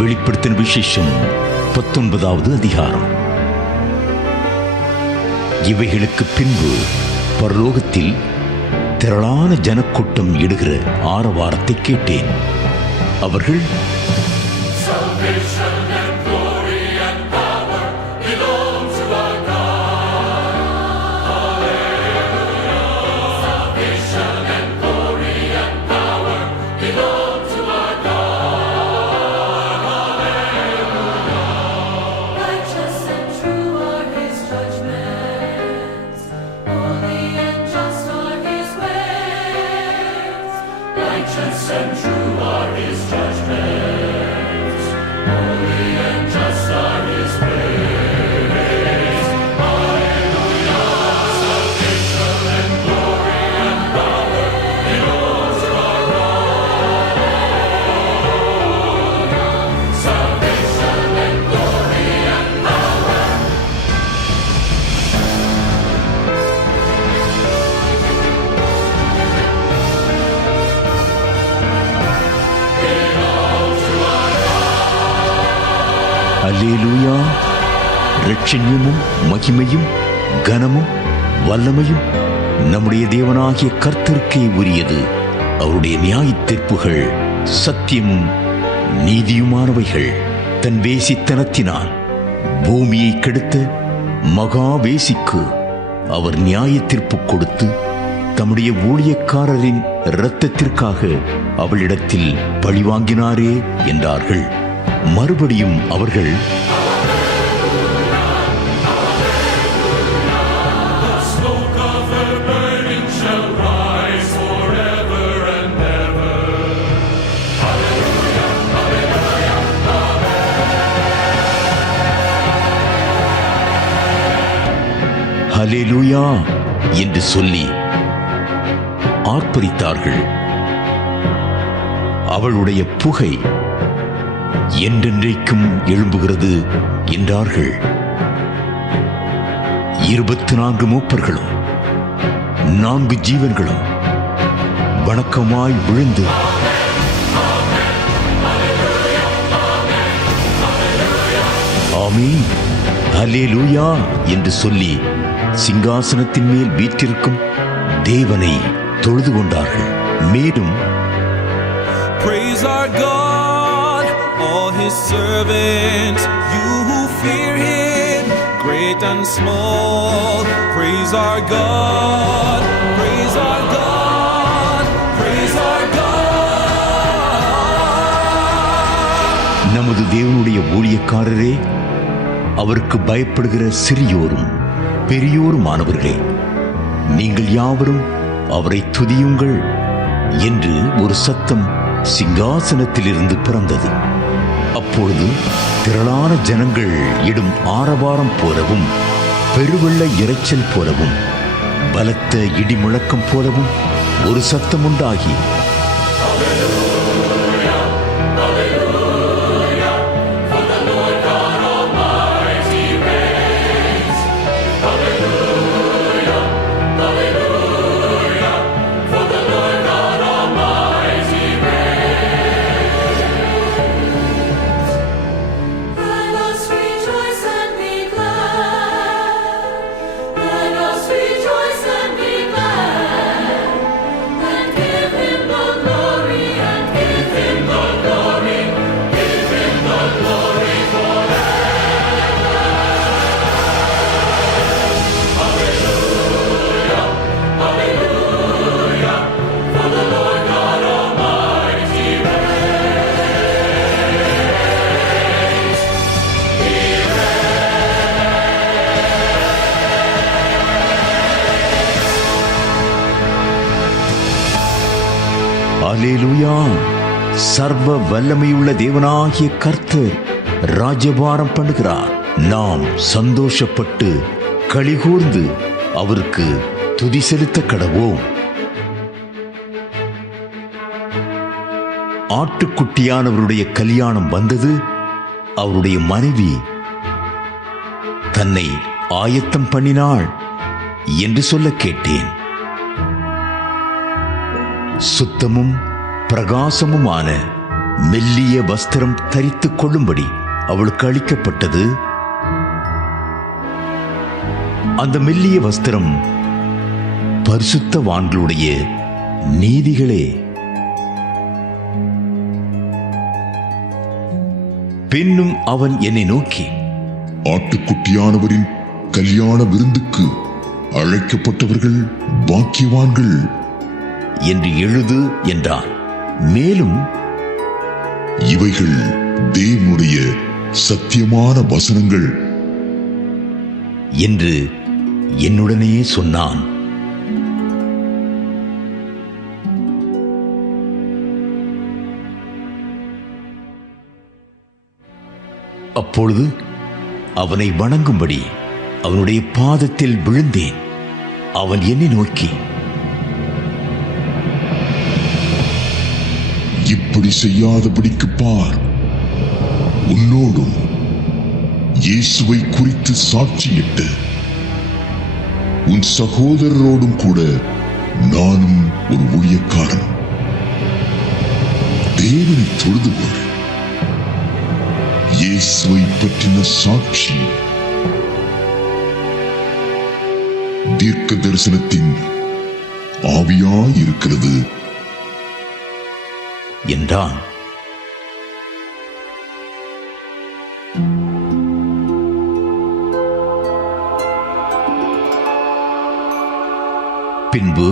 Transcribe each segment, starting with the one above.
வெளிப்படுத்தின விசேஷம் பத்தொன்பதாவது அதிகாரம். இவைகளுக்கு பின்பு பரலோகத்தில் திரளான ஜனக்கூட்டம் இடுகிற ஆரவாரத்தை கேட்டேன். அவர்கள் Righteous and true are his judgments. ரட்சண்யமும் மகிமையும் கனமும் வல்லமையும் நம்முடைய தேவனாகிய கர்த்தருக்கே உரியது. அவருடைய நியாய தீர்ப்புகள் சத்தியமும் நீதியுமானவைகள். தன் வேசித்தனத்தினால் பூமியை கெடுத்த மகா வேசிக்கு அவர் நியாய தீர்ப்பு கொடுத்து தம்முடைய ஊழியக்காரரின் இரத்தத்திற்காக அவளிடத்தில் பழிவாங்கினாரே என்றார்கள். மறுபடியும் அவர்கள் ஹலேலூயா என்று சொல்லி ஆர்ப்பரித்தார்கள். அவளுடைய புகை என்றென்றைக்கும் எழும்புகிறது என்றார்கள். இருபத்தி நான்கு மூப்பர்களும் நான்கு ஜீவன்களும் வணக்கமாய் விழுந்து ஆமீன். ஹல்லேலூயா என்று சொல்லி சிங்காசனத்தின் மேல் வீற்றிருக்கும் தேவனை தொழுது கொண்டார்கள் மேலும் Praise our God, all his servants, you who fear him, great and small. Praise our God, praise our God, praise our God. நமது தேவனுடைய ஊழியக்காரரே அவருக்கு பயப்படுகிற சிறியோரும் பெரியோருமானவர்களே நீங்கள் யாவரும் அவரை துதியுங்கள் என்று ஒரு சத்தம் சிங்காசனத்திலிருந்து பிறந்தது. அப்பொழுது திரளான ஜனங்கள் இடும் ஆரவாரம் போலவும் பெருவெள்ள இரைச்சல் போலவும் பலத்த இடி முழக்கம் போலவும் ஒரு சத்தம் உண்டாகி அலேலுயா சர்வ வல்லமையுள்ள தேவனாகிய கர்த்தர் ராஜ்யபாரம் பண்ணுகிறார். நாம் சந்தோஷப்பட்டு கழிகூர்ந்து அவருக்கு துதி செலுத்த கடவோம். ஆட்டுக்குட்டியானவருடைய கல்யாணம் வந்தது. அவருடைய மனைவி தன்னை ஆயத்தம் பண்ணினாள் என்று சொல்ல கேட்டேன். சுத்தமும் பிரகாசமுமான மெல்லிய வஸ்திரம் தரித்துக் கொள்ளும்படி அவளுக்கு அளிக்கப்பட்டது. அந்த மெல்லிய வஸ்திரம் பரிசுத்தவான்களுடைய நீதிகளே. பின்னும் அவன் என்னை நோக்கி ஆட்டுக்குட்டியானவரின் கல்யாண விருந்துக்கு அழைக்கப்பட்டவர்கள் பாக்கியவான்கள். என்று எழுது என்றான். மேலும் இவைகள் தேவனுடைய சத்தியமான வசனங்கள். என்று என்னுடனே சொன்னான். அப்பொழுது அவனை வணங்கும்படி அவனுடைய பாதத்தில் விழுந்தேன். அவன் என்னை நோக்கி அப்படி செய்யாதபடிக்கு பார். உன்னோடும் இயேசுவை குறித்து சாட்சியிட்டு உன் சகோதரரோடும் கூட நானும் ஒரு ஊழியக்காரன். தேவனை தொழுது இயேசுவை பற்றின சாட்சி. தீர்க்க தரிசனத்தின் ஆவியாயிருக்கிறது என்றான். பின்பு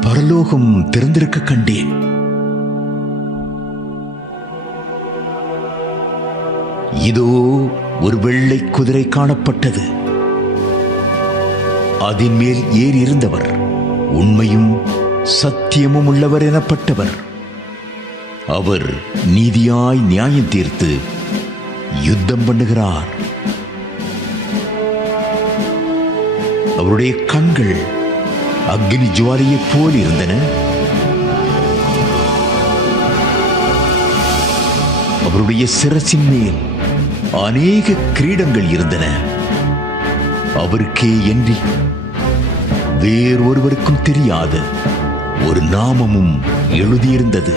பரலோகம் திறந்திருக்க கண்டேன். இதோ ஒரு வெள்ளை குதிரை காணப்பட்டது. அதன் மேல் ஏறியிருந்தவர் உண்மையும் சத்தியமும் உள்ளவர் எனப்பட்டவர். அவர் நீதியாய் நியாயம் தீர்த்து யுத்தம் பண்ணுகிறார். அவருடைய கண்கள் அக்னி ஜுவாலியை போல் இருந்தன. அவருடைய சிரசின் மேல் அநேக கிரீடங்கள் இருந்தன. அவருக்கே என்று வேறொருவருக்கும் தெரியாது. ஒரு நாமமும் எழுதியிருந்தது.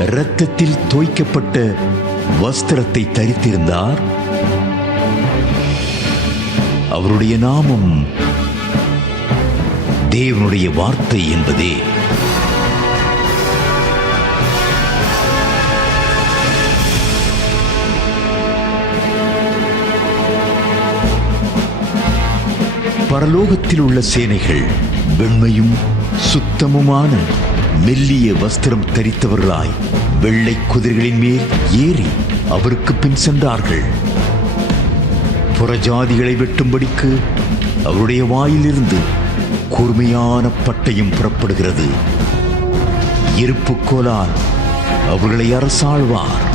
இரத்தத்தில் தோய்க்கப்பட்ட வஸ்திரத்தை தரித்திருந்தார். அவருடைய நாமம் தேவனுடைய வார்த்தை என்பதே. பரலோகத்தில் உள்ள சேனைகள் வெண்மையும் சுத்தமுமான மெல்லிய வஸ்திரம் தரித்தவர்களாய் வெள்ளை குதிரைகளின் மேல் ஏறி அவருக்கு பின் சென்றார்கள். புறஜாதிகளை வெட்டும்படிக்கு அவருடைய வாயிலிருந்து கூர்மையான பட்டையும் புறப்படுகிறது. இருப்பு கோலால் அவர்களை அரசாழ்வார்.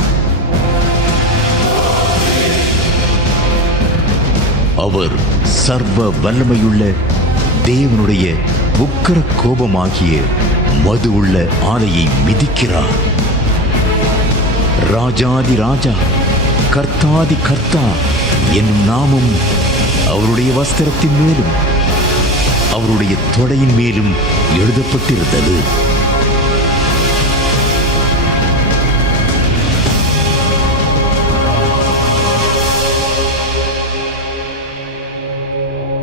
அவர் சர்வ வல்லமையுள்ள தேவனுடைய உக்கர கோபமாகிய மது உள்ள ஆலையை மிதிக்கிறார். ராஜாதி ராஜா கர்த்தாதி கர்த்தா என்னும் நாமும் அவருடைய வஸ்திரத்தின் மேலும் அவருடைய தொடையின் மேலும் எழுதப்பட்டிருந்தது.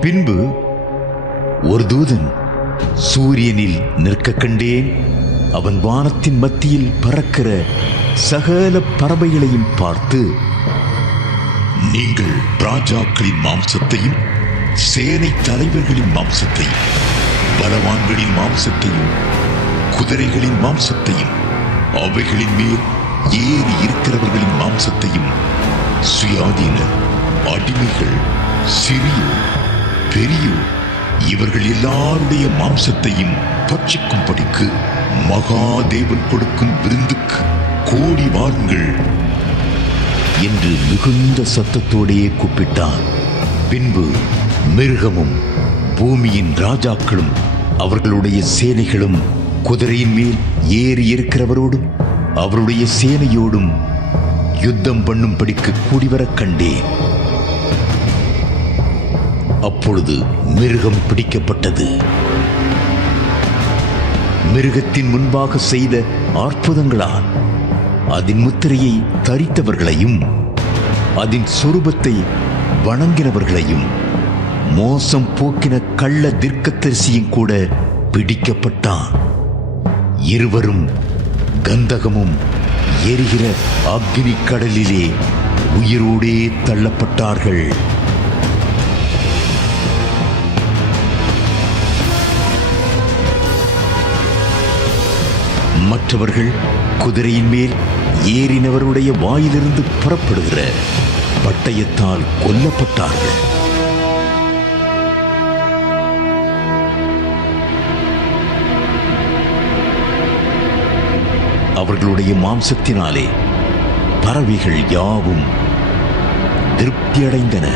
பின்பு ஒரு தூதன் சூரியனில் நிற்க கண்டேன். அவன் வானத்தின் மத்தியில் பறக்கிற சகல பறவைகளையும் பார்த்து நீங்கள் ராஜாக்களின் மாம்சத்தையும் சேனை தலைவர்களின் மாம்சத்தையும் பலவான்களின் மாம்சத்தையும் குதிரைகளின் மாம்சத்தையும் அவைகளின் மேல் ஏறி இருக்கிறவர்களின் மாம்சத்தையும் சுயாதீன அடிமைகள் சிறியோர் பெரியோர் இவர்கள் எல்லாருடைய மாம்சத்தையும் பட்சிக்கும்படிக்கு மகாதேவன் கொடுக்கும் விருந்துக்கு கோடி வாருங்கள் என்று மிகுந்த சத்தத்தோடையே கூப்பிட்டான். பின்பு மிருகமும் பூமியின் ராஜாக்களும் அவர்களுடைய சேனைகளும் குதிரையின் மேல் ஏறி இருக்கிறவரோடும் அவருடைய சேனையோடும் யுத்தம் பண்ணும்படிக்கு கூடிவரக் கண்டேன். அப்பொழுது மிருகம் பிடிக்கப்பட்டது. மிருகத்தின் முன்பாக செய்த அற்புதங்களால் அதன் முத்திரையை தரித்தவர்களையும் அதன் சொரூபத்தை வணங்கினவர்களையும் மோசம் போக்கின கள்ள தீர்க்கத்தரிசியும் கூட பிடிக்கப்பட்டான். இருவரும் கந்தகமும் எரிகிற அக்னி கடலிலே உயிரோடே தள்ளப்பட்டார்கள். மற்றவர்கள் குதிரையின் மேல் ஏறினவருடைய வாயிலிருந்து புறப்படுகிற பட்டயத்தால் கொல்லப்பட்டார்கள். அவர்களுடைய மாம்சத்தினாலே பறவைகள் யாவும் திருப்தியடைந்தன.